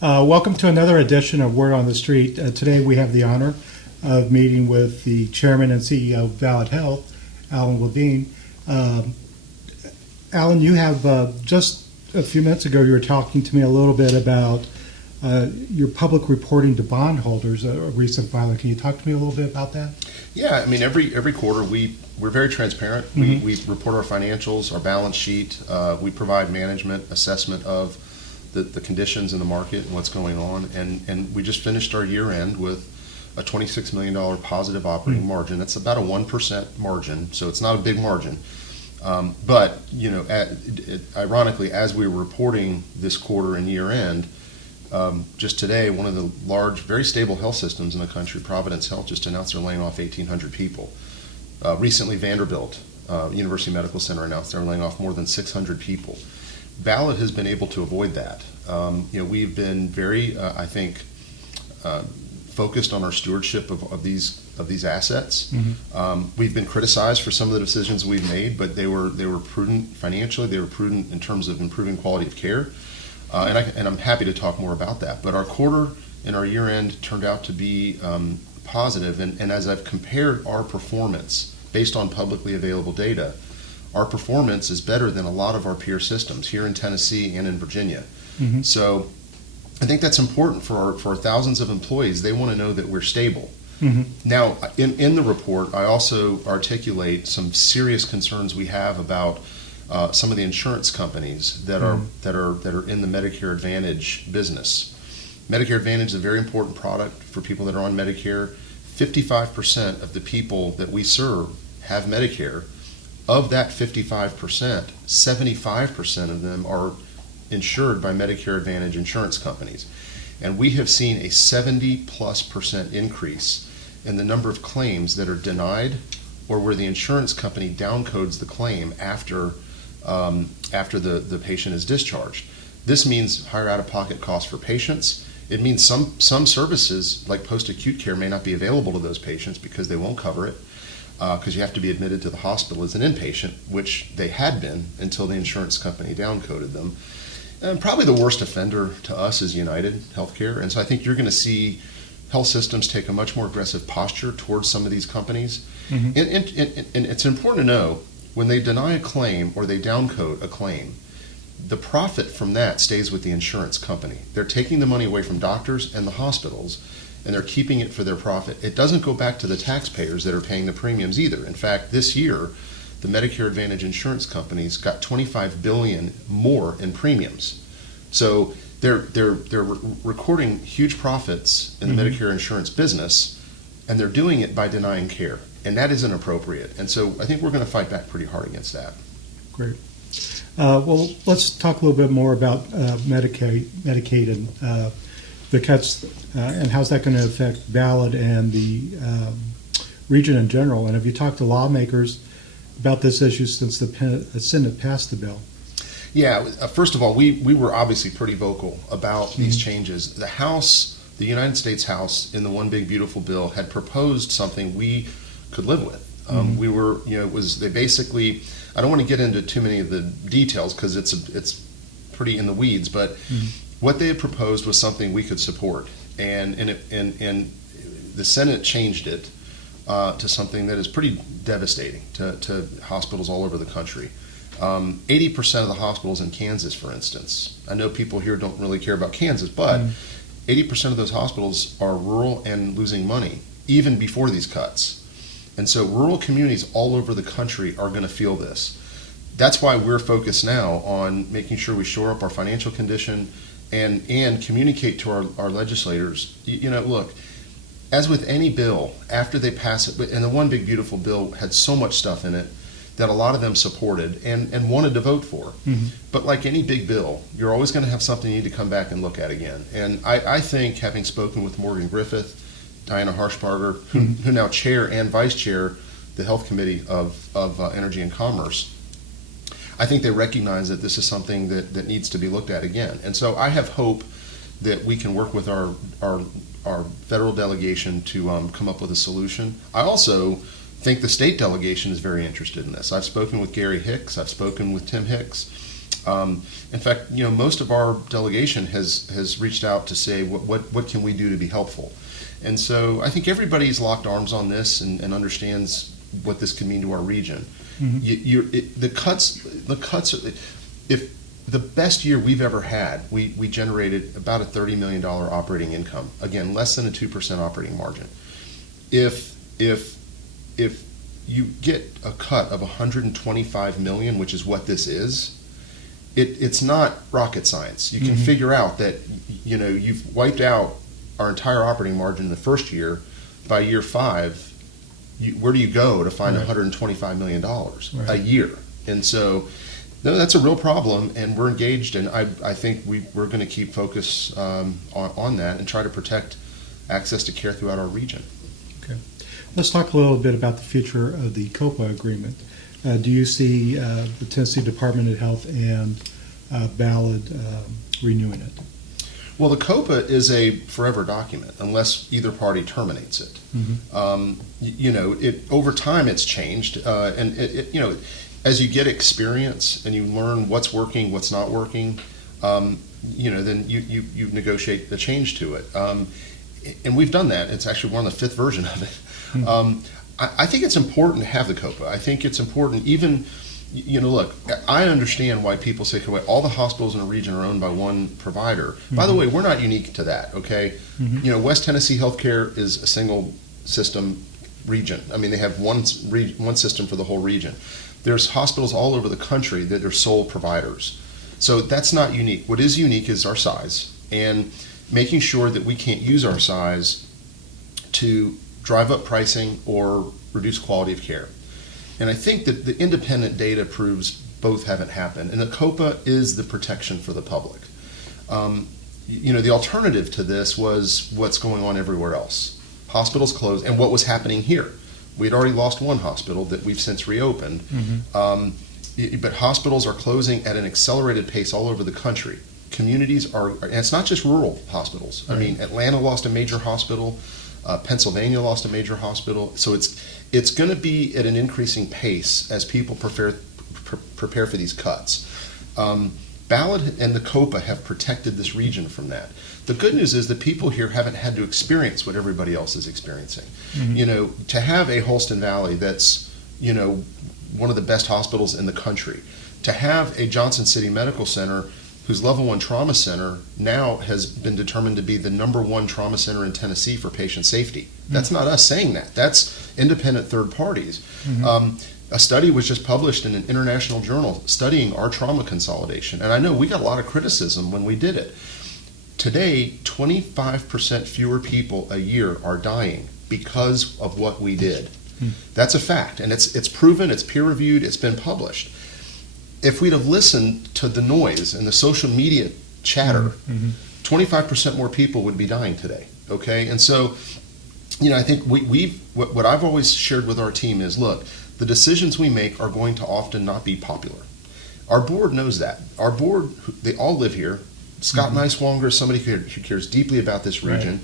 Welcome to another edition of Word on the Street. Today we have the honor of meeting with the Chairman and CEO of Ballad Health, Alan Levine. Alan, you have just a few minutes ago you were talking to me a little bit about your public reporting to bondholders, a recent filing. Can you talk to me a little bit about that? Yeah, I mean, every quarter we're very transparent. Mm-hmm. We report our financials, our balance sheet. We provide management assessment of the conditions in the market and what's going on. And we just finished our year end with a $26 million positive operating margin. That's about a 1% margin, so it's not a big margin. But, you know, ironically, as we were reporting this quarter and year end, just today, one of the large, very stable health systems in the country, Providence Health, just announced they're laying off 1,800 people. Recently, Vanderbilt University Medical Center announced they're laying off more than 600 people. Ballad has been able to avoid that. You know, we've been very, I think, focused on our stewardship of these assets. Mm-hmm. We've been criticized for some of the decisions we've made, but they were prudent financially. They were prudent in terms of improving quality of care. And I'm happy to talk more about that. But our quarter and our year end turned out to be positive. And as I've compared our performance based on publicly available data, our performance is better than a lot of our peer systems here in Tennessee and in Virginia. Mm-hmm. So I think that's important for our thousands of employees. They want to know that we're stable. Mm-hmm. Now, in the report, I also articulate some serious concerns we have about some of the insurance companies that are in the Medicare Advantage business. Medicare Advantage is a very important product for people that are on Medicare. 55% of the people that we serve have Medicare. Of that 55%, 75% of them are insured by Medicare Advantage insurance companies. And we have seen a 70+% increase in the number of claims that are denied or where the insurance company downcodes the claim after the patient is discharged. This means higher out-of-pocket costs for patients. It means some services like post-acute care may not be available to those patients because they won't cover it, because you have to be admitted to the hospital as an inpatient, which they had been until the insurance company downcoded them. And probably the worst offender to us is United Healthcare, and so I think you're going to see health systems take a much more aggressive posture towards some of these companies. Mm-hmm. And it's important to know, when they deny a claim or they downcode a claim, the profit from that stays with the insurance company. They're taking the money away from doctors and the hospitals, and they're keeping it for their profit. It doesn't go back to the taxpayers that are paying the premiums either. In fact, this year, the Medicare Advantage insurance companies got $25 billion more in premiums. So they're recording huge profits in the Medicare insurance business, and they're doing it by denying care. And that isn't appropriate. And so I think we're going to fight back pretty hard against that. Great. Well, let's talk a little bit more about Medicaid and the cuts and how's that going to affect Ballad and the region in general. And have you talked to lawmakers about this issue since the Senate passed the bill? Yeah, first of all, we were obviously pretty vocal about these changes. The House, the United States House, in the One Big Beautiful Bill, had proposed something we could live with. We were, you know, they basically, I don't want to get into too many of the details because it's pretty in the weeds, but what they had proposed was something we could support, and the Senate changed it to something that is pretty devastating to hospitals all over the country. 80% of the hospitals in Kansas, for instance, I know people here don't really care about Kansas, but 80% of those hospitals are rural and losing money even before these cuts. And so rural communities all over the country are going to feel this. That's why we're focused now on making sure we shore up our financial condition and communicate to our legislators. You know, look, as with any bill, after they pass it, and the One Big Beautiful Bill had so much stuff in it that a lot of them supported and wanted to vote for. But like any big bill, you're always going to have something you need to come back and look at again. And I think, having spoken with Morgan Griffith, Diana Harshbarger, who now chair and vice chair the Health Committee of Energy and Commerce, I think they recognize that this is something that needs to be looked at again. And so I have hope that we can work with our federal delegation to come up with a solution. I also think the state delegation is very interested in this. I've spoken with Gary Hicks, I've spoken with Tim Hicks, In fact, most of our delegation has reached out to say what can we do to be helpful. And so I think everybody's locked arms on this and understands what this can mean to our region. Mm-hmm. The cuts. If the best year we've ever had, we generated about a $30 million operating income. Again, less than a 2% operating margin. If you get a cut of $125 million, which is what this is, it's not rocket science. You can mm-hmm. figure out that you've wiped out our entire operating margin in the first year. By year 5, where do you go to find right. $125 million right. a year? And so that's a real problem, and we're engaged, and I think we're going to keep focus on that and try to protect access to care throughout our region. Okay. Let's talk a little bit about the future of the COPA agreement. Do you see the Tennessee Department of Health and Ballad renewing it? Well, the COPA is a forever document unless either party terminates it. Mm-hmm. Over time it's changed, and as you get experience and you learn what's working, what's not working, then you negotiate the change to it. And we've done that. It's actually we're on the 5th version of it. Mm-hmm. I think it's important to have the COPA. I think it's important even, look, I understand why people say, okay, all the hospitals in a region are owned by one provider. Mm-hmm. By the way, we're not unique to that, okay? Mm-hmm. West Tennessee Healthcare is a single system region. I mean, they have one system for the whole region. There's hospitals all over the country that are sole providers. So that's not unique. What is unique is our size and making sure that we can't use our size to drive up pricing or reduce quality of care. And I think that the independent data proves both haven't happened. And the COPA is the protection for the public. The alternative to this was what's going on everywhere else. Hospitals closed, and what was happening here. We had already lost one hospital that we've since reopened. Mm-hmm. But hospitals are closing at an accelerated pace all over the country. Communities are, and it's not just rural hospitals. Right. I mean, Atlanta lost a major hospital. Pennsylvania lost a major hospital. So it's going to be at an increasing pace as people prepare for these cuts. Ballad and the COPA have protected this region from that. The good news is that people here haven't had to experience what everybody else is experiencing. Mm-hmm. To have a Holston Valley that's, one of the best hospitals in the country, to have a Johnson City Medical Center whose level 1 trauma center now has been determined to be the #1 trauma center in Tennessee for patient safety. Mm-hmm. That's not us saying that. That's independent third parties. Mm-hmm. A study was just published in an international journal studying our trauma consolidation. And I know we got a lot of criticism when we did it. Today, 25% fewer people a year are dying because of what we did. Mm-hmm. That's a fact. And it's proven, it's peer-reviewed, it's been published. If we'd have listened to the noise and the social media chatter, mm-hmm. 25% more people would be dying today. Okay, and so, I think what I've always shared with our team is, look, the decisions we make are going to often not be popular. Our board knows that. Our board, they all live here. Scott mm-hmm. Niswonger is somebody who cares deeply about this region,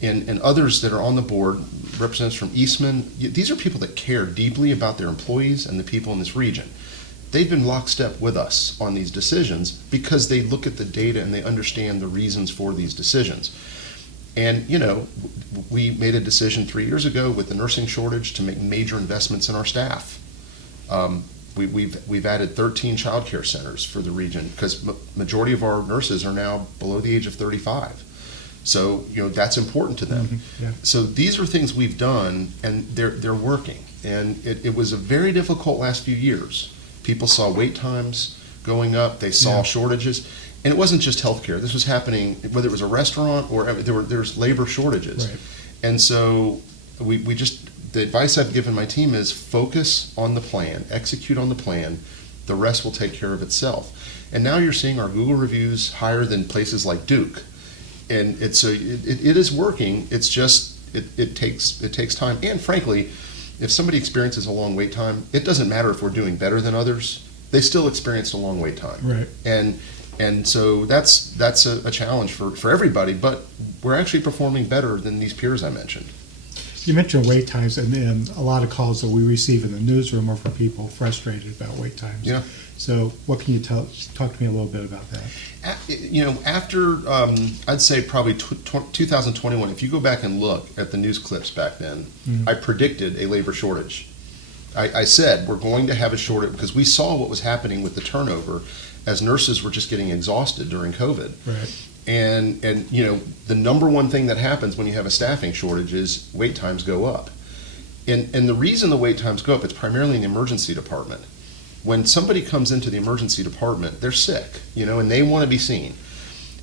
right. and others that are on the board, representatives from Eastman. These are people that care deeply about their employees and the people in this region. They've been lockstep with us on these decisions because they look at the data and they understand the reasons for these decisions. And, we made a decision 3 years ago with the nursing shortage to make major investments in our staff. We've added 13 child care centers for the region because majority of our nurses are now below the age of 35. So, that's important to them. Mm-hmm. Yeah. So these are things we've done, and they're working. And it was a very difficult last few years. People saw wait times going up. They saw shortages. And it wasn't just healthcare. This was happening, whether it was a restaurant or there's labor shortages. Right. And so the advice I've given my team is focus on the plan, execute on the plan. The rest will take care of itself. And now you're seeing our Google reviews higher than places like Duke. And it is working. It's just, it takes time. And frankly, if somebody experiences a long wait time, it doesn't matter if we're doing better than others. They still experienced a long wait time. Right. And so that's a challenge for everybody, but we're actually performing better than these peers I mentioned. You mentioned wait times, and a lot of calls that we receive in the newsroom are from people frustrated about wait times. Yeah. So what can you talk to me a little bit about that? After I'd say probably 2021, if you go back and look at the news clips back then, I predicted a labor shortage. I said we're going to have a shortage because we saw what was happening with the turnover as nurses were just getting exhausted during COVID. Right. And the number one thing that happens when you have a staffing shortage is wait times go up. And the reason the wait times go up, it's primarily in the emergency department. When somebody comes into the emergency department, they're sick, and they want to be seen.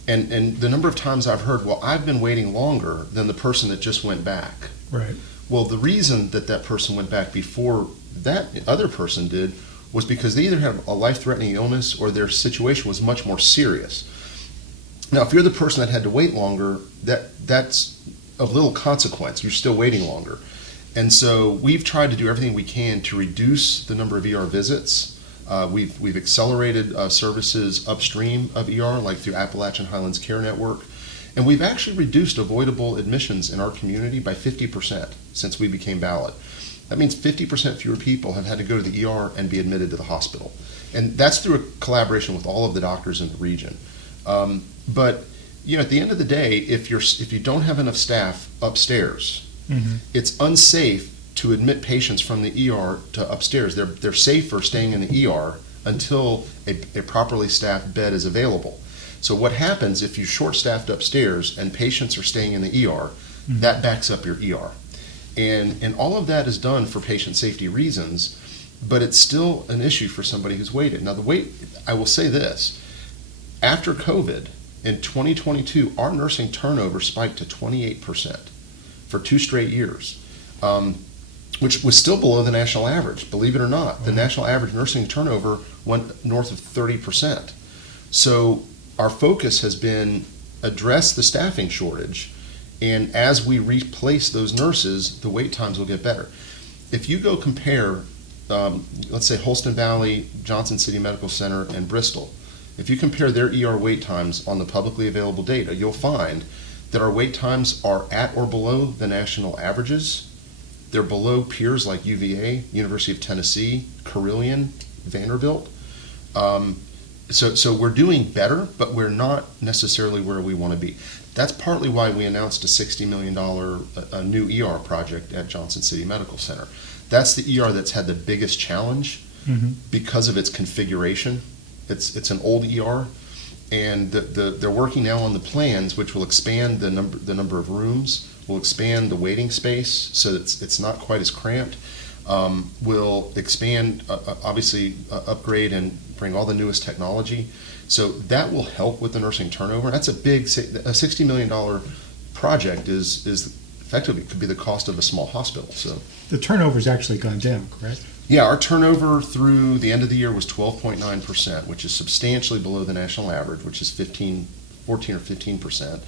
And the number of times I've heard, well, I've been waiting longer than the person that just went back. Right. Well, the reason that person went back before that other person did was because they either had a life-threatening illness or their situation was much more serious. Now, if you're the person that had to wait longer, that's of little consequence. You're still waiting longer. And so we've tried to do everything we can to reduce the number of ER visits. We've accelerated services upstream of ER, like through Appalachian Highlands Care Network. And we've actually reduced avoidable admissions in our community by 50% since we became Ballad. That means 50% fewer people have had to go to the ER and be admitted to the hospital. And that's through a collaboration with all of the doctors in the region. But at the end of the day, if you don't have enough staff upstairs, it's unsafe to admit patients from the ER to upstairs. They're safer staying in the ER until a properly staffed bed is available. So what happens if you short-staffed upstairs and patients are staying in the ER, that backs up your ER. And all of that is done for patient safety reasons, but it's still an issue for somebody who's waited. Now, I will say this. After COVID, in 2022, our nursing turnover spiked to 28% for 2 straight years, which was still below the national average, believe it or not. The national average nursing turnover went north of 30%. So our focus has been address the staffing shortage, and as we replace those nurses, the wait times will get better. If you go compare, let's say Holston Valley, Johnson City Medical Center, and Bristol, if you compare their ER wait times on the publicly available data, you'll find that our wait times are at or below the national averages. They're below peers like UVA, University of Tennessee, Carilion, Vanderbilt. So we're doing better, but we're not necessarily where we want to be. That's partly why we announced a $60 million new ER project at Johnson City Medical Center. That's the ER that's had the biggest challenge because of its configuration. It's an old ER, and they're working now on the plans, which will expand the number of rooms, will expand the waiting space so that it's not quite as cramped. Will expand, obviously, upgrade and bring all the newest technology. So that will help with the nursing turnover. That's a $60 million project is effectively could be the cost of a small hospital. So the turnover's actually gone down, correct? Yeah, our turnover through the end of the year was 12.9%, which is substantially below the national average, which is 14 or 15%.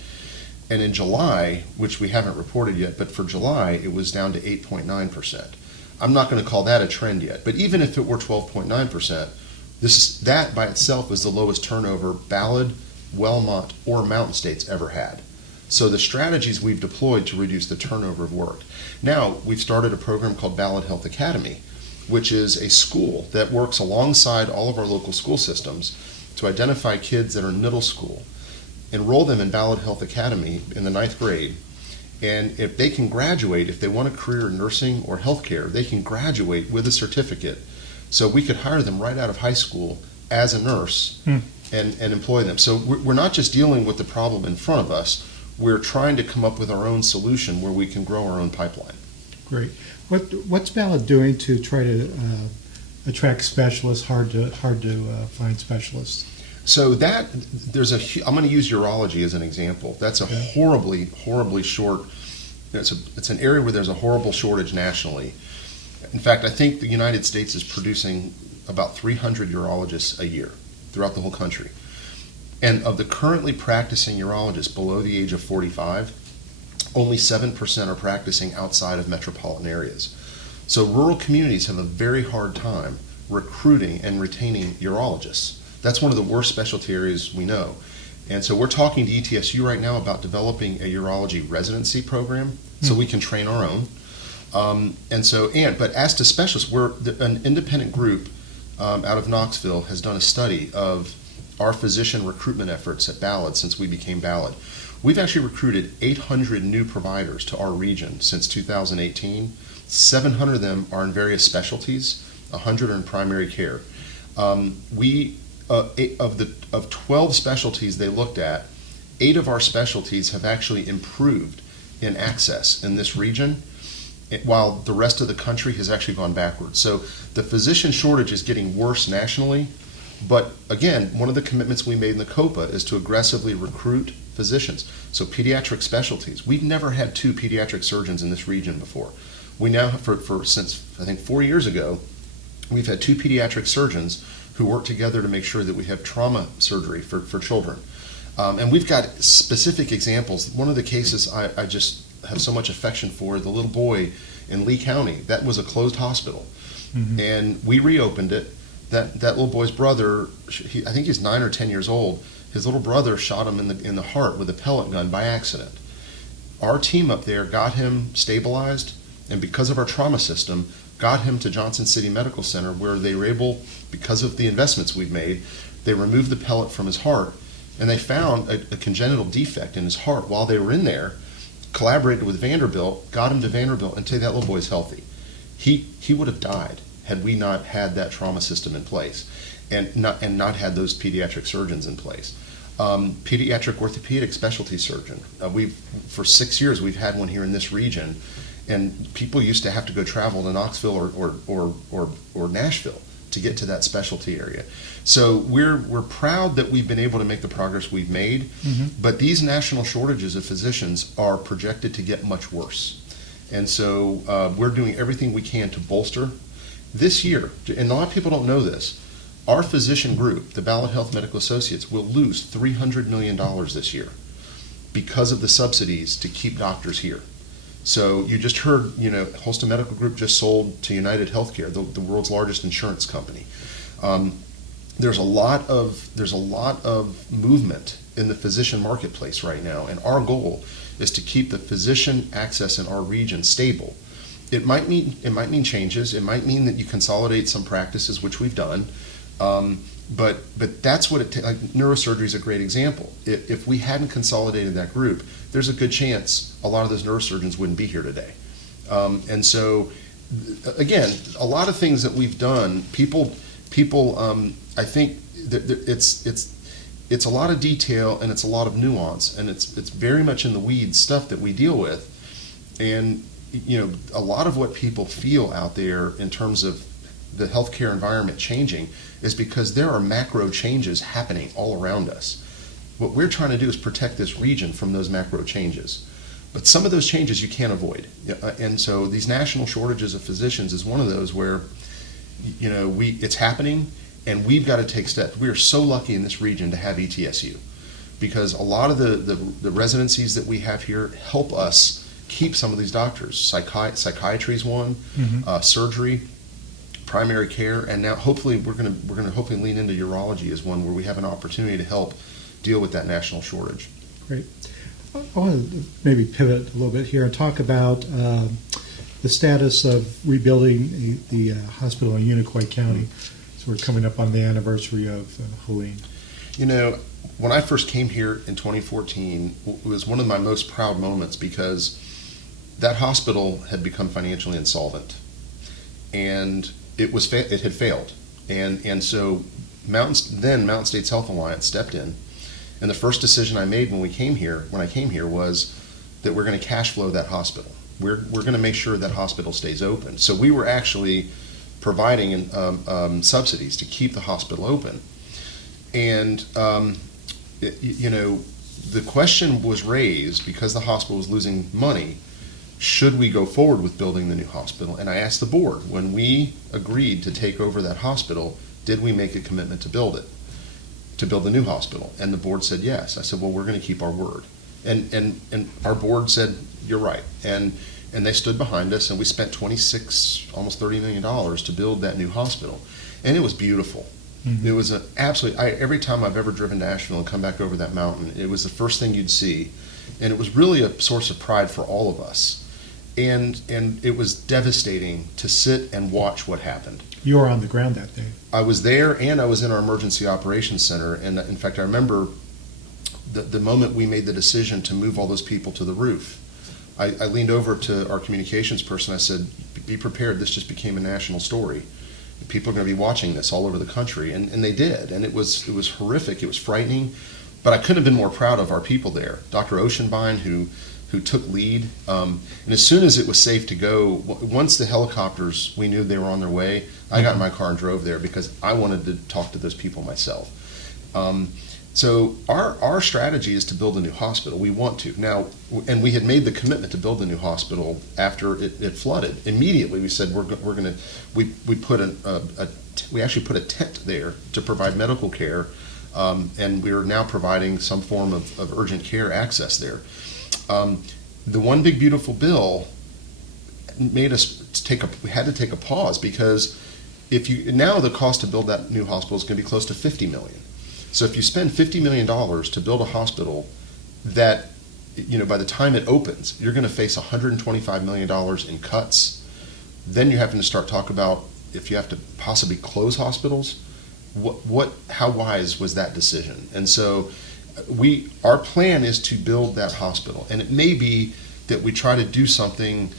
And in July, which we haven't reported yet, but for July, it was down to 8.9%. I'm not going to call that a trend yet, but even if it were 12.9%, that by itself is the lowest turnover Ballad, Wellmont, or Mountain States ever had. So the strategies we've deployed to reduce the turnover have worked. Now, we've started a program called Ballad Health Academy, which is a school that works alongside all of our local school systems to identify kids that are in middle school, enroll them in Ballad Health Academy in the 9th grade, and if they can graduate, if they want a career in nursing or healthcare, they can graduate with a certificate. So we could hire them right out of high school as a nurse and employ them. So we're not just dealing with the problem in front of us, we're trying to come up with our own solution where we can grow our own pipeline. Great. What's Ballad doing to try to attract specialists? Hard to find specialists. So I'm going to use urology as an example. That's a horribly short. It's an area where there's a horrible shortage nationally. In fact, I think the United States is producing about 300 urologists a year throughout the whole country. And of the currently practicing urologists below the age of 45, only 7% are practicing outside of metropolitan areas. So rural communities have a very hard time recruiting and retaining urologists. That's one of the worst specialty areas we know. And so we're talking to ETSU right now about developing a urology residency program so we can train our own. But as to specialists, an independent group out of Knoxville has done a study of our physician recruitment efforts at Ballad since we became Ballad. We've actually recruited 800 new providers to our region since 2018. 700 of them are in various specialties, 100 are in primary care. Of 12 specialties they looked at, 8 of our specialties have actually improved in access in this region, while the rest of the country has actually gone backwards. So the physician shortage is getting worse nationally, but again, one of the commitments we made in the COPA is to aggressively recruit physicians. So pediatric specialties. We've never had 2 pediatric surgeons in this region before. We now, since I think 4 years ago, we've had 2 pediatric surgeons who work together to make sure that we have trauma surgery for children. And we've got specific examples. One of the cases I just have so much affection for, the little boy in Lee County, that was a closed hospital. Mm-hmm. And we reopened it. That little boy's brother, I think he's 9 or 10 years old, his little brother shot him in the heart with a pellet gun by accident. Our team up there got him stabilized, and because of our trauma system, got him to Johnson City Medical Center, where they were able, because of the investments we've made, they removed the pellet from his heart, and they found a congenital defect in his heart while they were in there, collaborated with Vanderbilt, got him to Vanderbilt, and today that little boy's healthy. He would have died had we not had that trauma system in place and not had those pediatric surgeons in place. Pediatric orthopedic specialty surgeon. For 6 years we've had one here in this region, and people used to have to go travel to Knoxville or Nashville to get to that specialty area. So we're proud that we've been able to make the progress we've made, mm-hmm. but these national shortages of physicians are projected to get much worse. And so we're doing everything we can to bolster. This year, and a lot of people don't know this, our physician group, the Ballad Health Medical Associates, will lose $300 million this year because of the subsidies to keep doctors here. So you just heard, Holston Medical Group just sold to United Healthcare, the world's largest insurance company. There's a lot of movement in the physician marketplace right now, and our goal is to keep the physician access in our region stable. It might mean changes. It might mean that you consolidate some practices, which we've done. But that's what it takes. Like neurosurgery is a great example. If we hadn't consolidated that group, there's a good chance a lot of those neurosurgeons wouldn't be here today. And so, again, a lot of things that we've done, people, I think that it's a lot of detail and it's a lot of nuance, and it's very much in the weeds stuff that we deal with. And a lot of what people feel out there in terms of the healthcare environment changing is because there are macro changes happening all around us. What we're trying to do is protect this region from those macro changes. But some of those changes you can't avoid. And so these national shortages of physicians is one of those where, it's happening and we've got to take steps. We are so lucky in this region to have ETSU because a lot of the residencies that we have here help us keep some of these doctors. Psychiatry is one, mm-hmm. Surgery, primary care, and now hopefully we're going to hopefully lean into urology as one where we have an opportunity to help deal with that national shortage. Great. I want to maybe pivot a little bit here and talk about the status of rebuilding the hospital in Unicoi County. Mm-hmm. So we're coming up on the anniversary of Helene. When I first came here in 2014, it was one of my most proud moments because that hospital had become financially insolvent, and it had failed, and so Mountain States Health Alliance stepped in, and the first decision I made when I came here was that we're going to cash flow that hospital. We're going to make sure that hospital stays open. So we were actually providing subsidies to keep the hospital open, and the question was raised because the hospital was losing money. Should we go forward with building the new hospital? And I asked the board, when we agreed to take over that hospital, did we make a commitment to build the new hospital? And the board said yes. I said, well, we're going to keep our word. And our board said, you're right. And they stood behind us, and we spent almost $30 million to build that new hospital. And it was beautiful. Mm-hmm. It was every time I've ever driven to Asheville and come back over that mountain, it was the first thing you'd see. And it was really a source of pride for all of us. and it was devastating to sit and watch what happened. You were on the ground that day. I was there, and I was in our emergency operations center, and in fact, I remember the moment we made the decision to move all those people to the roof. I leaned over to our communications person. I said, "Be prepared. This just became a national story. People are going to be watching this all over the country," and they did. And it was horrific. It was frightening, but I couldn't have been more proud of our people there. Dr. Oceanbine, who took lead, and as soon as it was safe to go, once the helicopters, we knew they were on their way, I got in my car and drove there because I wanted to talk to those people myself. So our strategy is to build a new hospital. We want to now, and we had made the commitment to build a new hospital after it flooded. Immediately, we said we actually put a tent there to provide medical care, and we are now providing some form of urgent care access there. The One Big Beautiful Bill made us we had to take a pause because now the cost to build that new hospital is going to be close to $50 million. So if you spend $50 million to build a hospital that, by the time it opens, you're going to face $125 million in cuts, then you're having to start talk about if you have to possibly close hospitals. How wise was that decision? And so our plan is to build that hospital, and it may be that we try to do something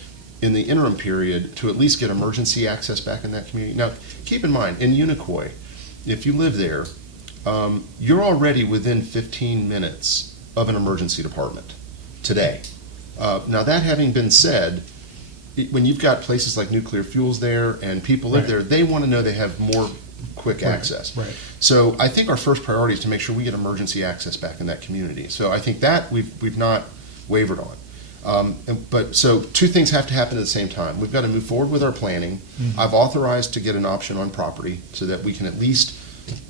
in the interim period to at least get emergency access back in that community. Now, keep in mind, in Unicoi, if you live there, you're already within 15 minutes of an emergency department today. Now, that having been said, when you've got places like Nuclear Fuels there and people live there, they want to know they have more quick access. Right. So I think our first priority is to make sure we get emergency access back in that community. So I think that we've not wavered on. But so two things have to happen at the same time. We've got to move forward with our planning. Mm-hmm. I've authorized to get an option on property so that we can at least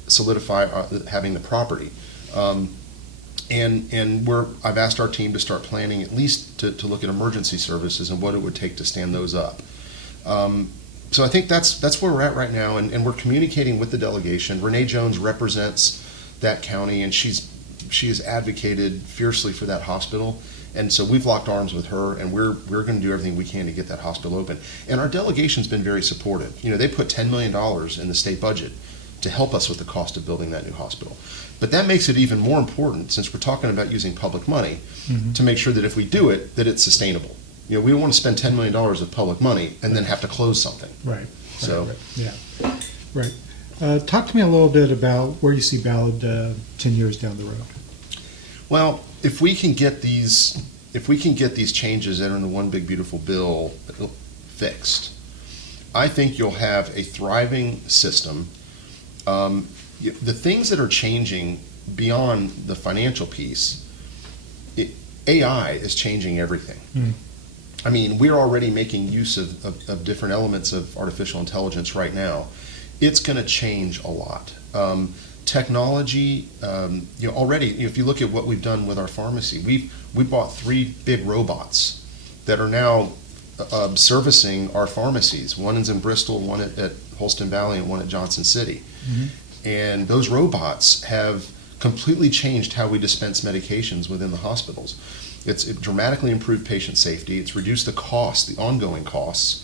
solidify having the property. And I've asked our team to start planning at least to look at emergency services and what it would take to stand those up. So I think that's where we're at right now, and we're communicating with the delegation. Renee Jones represents that county, and she has advocated fiercely for that hospital. And so we've locked arms with her, and we're going to do everything we can to get that hospital open. And our delegation's been very supportive. They put $10 million in the state budget to help us with the cost of building that new hospital. But that makes it even more important, since we're talking about using public money, mm-hmm. to make sure that if we do it, that it's sustainable. We don't want to spend $10 million of public money and then have to close something. Right. So, right. Yeah. Right. Talk to me a little bit about where you see Ballad 10 years down the road. Well, if we can get these changes that are in the One Big Beautiful Bill fixed, I think you'll have a thriving system. The things that are changing beyond the financial piece, AI is changing everything. Mm. I mean, we're already making use of different elements of artificial intelligence right now. It's going to change a lot. Technology, already, if you look at what we've done with our pharmacy, we bought 3 big robots that are now servicing our pharmacies. One is in Bristol, one at Holston Valley, and one at Johnson City. Mm-hmm. And those robots have completely changed how we dispense medications within the hospitals. It's dramatically improved patient safety. It's reduced the costs, the ongoing costs.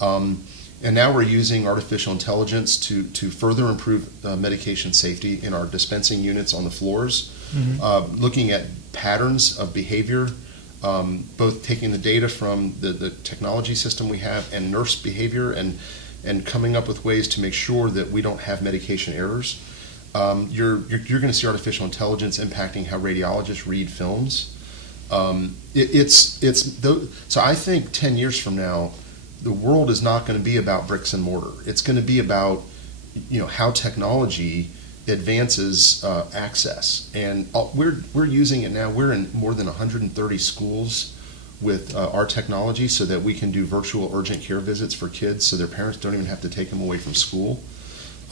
And now we're using artificial intelligence to further improve medication safety in our dispensing units on the floors, mm-hmm. Looking at patterns of behavior, both taking the data from the technology system we have and nurse behavior and coming up with ways to make sure that we don't have medication errors. You're going to see artificial intelligence impacting how radiologists read films. So I think 10 years from now, the world is not going to be about bricks and mortar. It's going to be about how technology advances access, and we're using it now. We're in more than 130 schools with our technology, so that we can do virtual urgent care visits for kids, so their parents don't even have to take them away from school.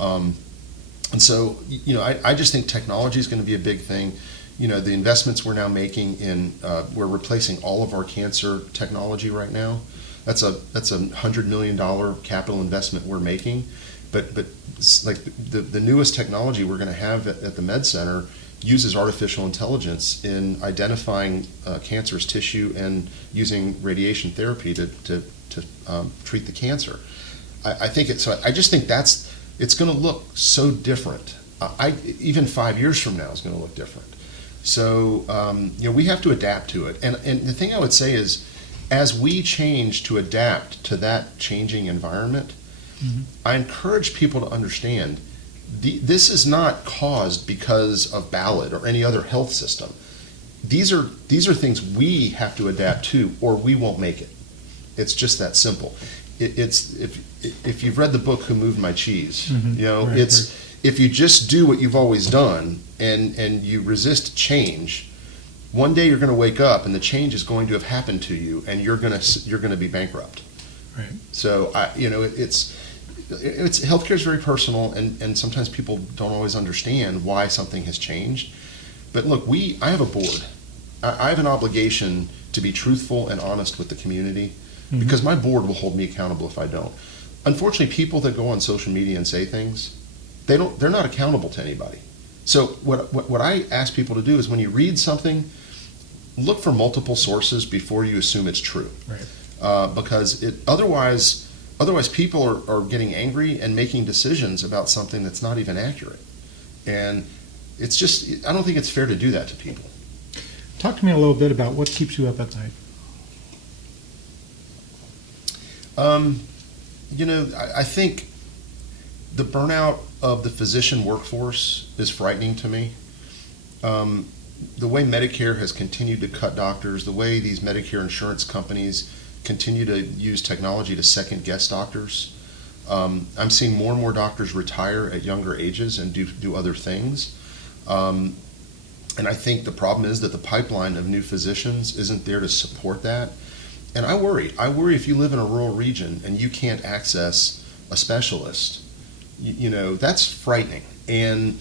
And so I just think technology is going to be a big thing. The investments we're now making in we're replacing all of our cancer technology right now. That's a $100 million capital investment we're making, but like the newest technology we're going to have at the Med Center uses artificial intelligence in identifying cancerous tissue and using radiation therapy to treat the cancer. I think I just think it's going to look so different. Even 5 years from now is going to look different. So we have to adapt to it. And the thing I would say is, as we change to adapt to that changing environment, I encourage people to understand this is not caused because of Ballad or any other health system. These are things we have to adapt to, or we won't make it. It's just that simple. It's if you've read the book Who Moved My Cheese, right. If you just do what you've always done and you resist change, one day you're going to wake up and the change is going to have happened to you, and you're going to be bankrupt. Right. So it's healthcare is very personal, and sometimes people don't always understand why something has changed. But look, I have a board. I have an obligation to be truthful and honest with the community, because my board will hold me accountable if I don't. Unfortunately, people that go on social media and say things, they're not accountable to anybody. So what I ask people to do is, when you read something, look for multiple sources before you assume it's true. Right. Because otherwise people are getting angry and making decisions about something that's not even accurate. And it's just, I don't think it's fair to do that to people. Talk to me a little bit about what keeps you up at night. I think the burnout of the physician workforce is frightening to me. The way Medicare has continued to cut doctors, the way these Medicare insurance companies continue to use technology to second-guess doctors. I'm seeing more and more doctors retire at younger ages and do other things. And I think the problem is that the pipeline of new physicians isn't there to support that. And I worry if you live in a rural region and you can't access a specialist, that's frightening. And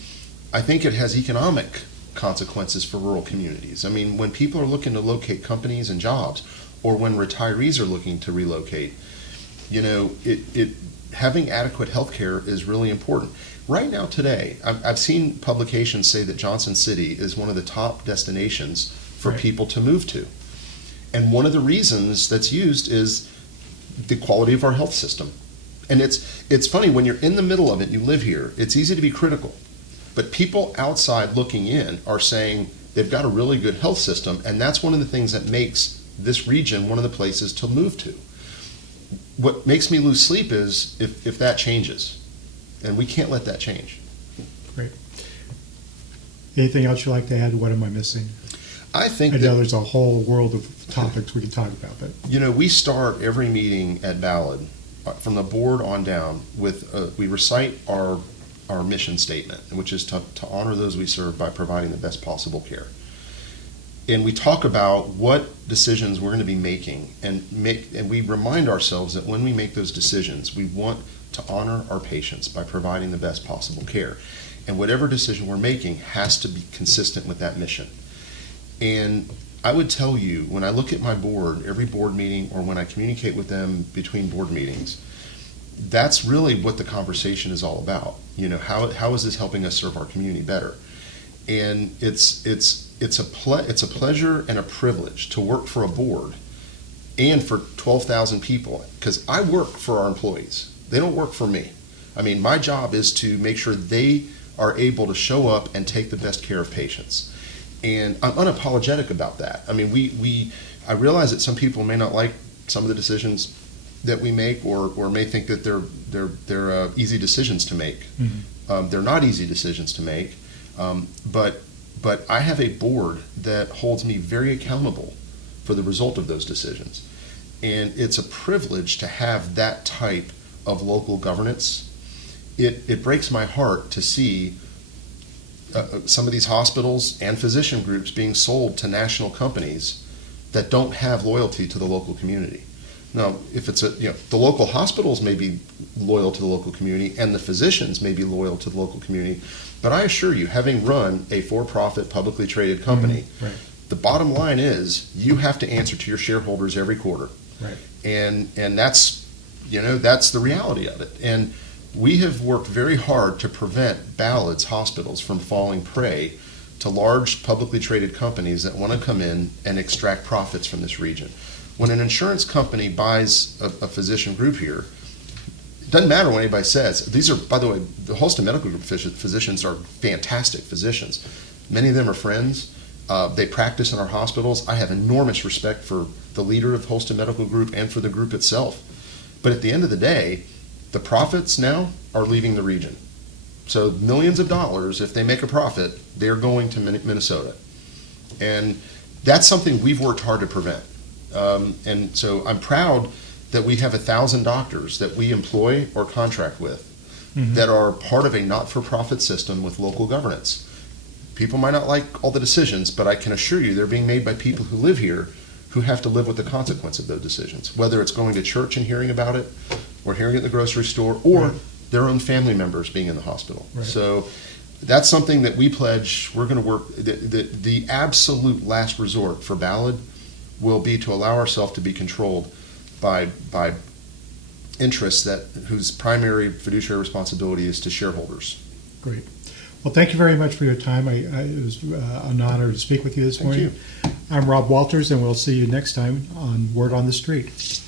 I think it has economic consequences for rural communities. I mean, when people are looking to locate companies and jobs, or when retirees are looking to relocate, having adequate health care is really important. Right now, today, I've seen publications say that Johnson City is one of the top destinations for people to move to. And one of the reasons that's used is the quality of our health system. And it's funny, when you're in the middle of it, you live here, it's easy to be critical. But people outside looking in are saying they've got a really good health system, and that's one of the things that makes this region one of the places to move to. What makes me lose sleep is if that changes. And we can't let that change. Great. Anything else you'd like to add? What am I missing? I think I know there's a whole world of topics we can talk about, but we start every meeting at Ballad from the board on down with we recite our mission statement, which is to honor those we serve by providing the best possible care. And we talk about what decisions we're going to be making, and we remind ourselves that when we make those decisions, we want to honor our patients by providing the best possible care. And whatever decision we're making has to be consistent with that mission. And I would tell you, when I look at my board, every board meeting, or when I communicate with them between board meetings, that's really what the conversation is all about. How is this helping us serve our community better? And it's a pleasure and a privilege to work for a board and for 12,000 people, because I work for our employees. They don't work for me. I mean, my job is to make sure they are able to show up and take the best care of patients. And I'm unapologetic about that. I mean, I realize that some people may not like some of the decisions that we make, or may think that they're easy decisions to make. Mm-hmm. They're not easy decisions to make, but I have a board that holds me very accountable for the result of those decisions. And it's a privilege to have that type of local governance. It breaks my heart to see some of these hospitals and physician groups being sold to national companies that don't have loyalty to the local community. Now, if it's the local hospitals may be loyal to the local community, and the physicians may be loyal to the local community, but I assure you, having run a for-profit, publicly traded company, the bottom line is you have to answer to your shareholders every quarter, and that's the reality of it. And we have worked very hard to prevent Ballad's hospitals from falling prey to large publicly traded companies that want to come in and extract profits from this region. When an insurance company buys a physician group here, it doesn't matter what anybody says. These are, by the way, the Holston Medical Group physicians are fantastic physicians. Many of them are friends. They practice in our hospitals. I have enormous respect for the leader of Holston Medical Group and for the group itself. But at the end of the day, the profits now are leaving the region. So millions of dollars, if they make a profit, they're going to Minnesota. And that's something we've worked hard to prevent. And so I'm proud that we have 1,000 doctors that we employ or contract with that are part of a not-for-profit system with local governance. People might not like all the decisions, but I can assure you they're being made by people who live here who have to live with the consequence of those decisions, whether it's going to church and hearing about it, or hearing it at the grocery store, or their own family members being in the hospital. Right. So that's something that we pledge. We're going to work. The absolute last resort for Ballad will be to allow ourselves to be controlled by interests whose primary fiduciary responsibility is to shareholders. Great. Well, thank you very much for your time. It was an honor to speak with you this morning. Thank you. I'm Rob Walters, and we'll see you next time on Word on the Street.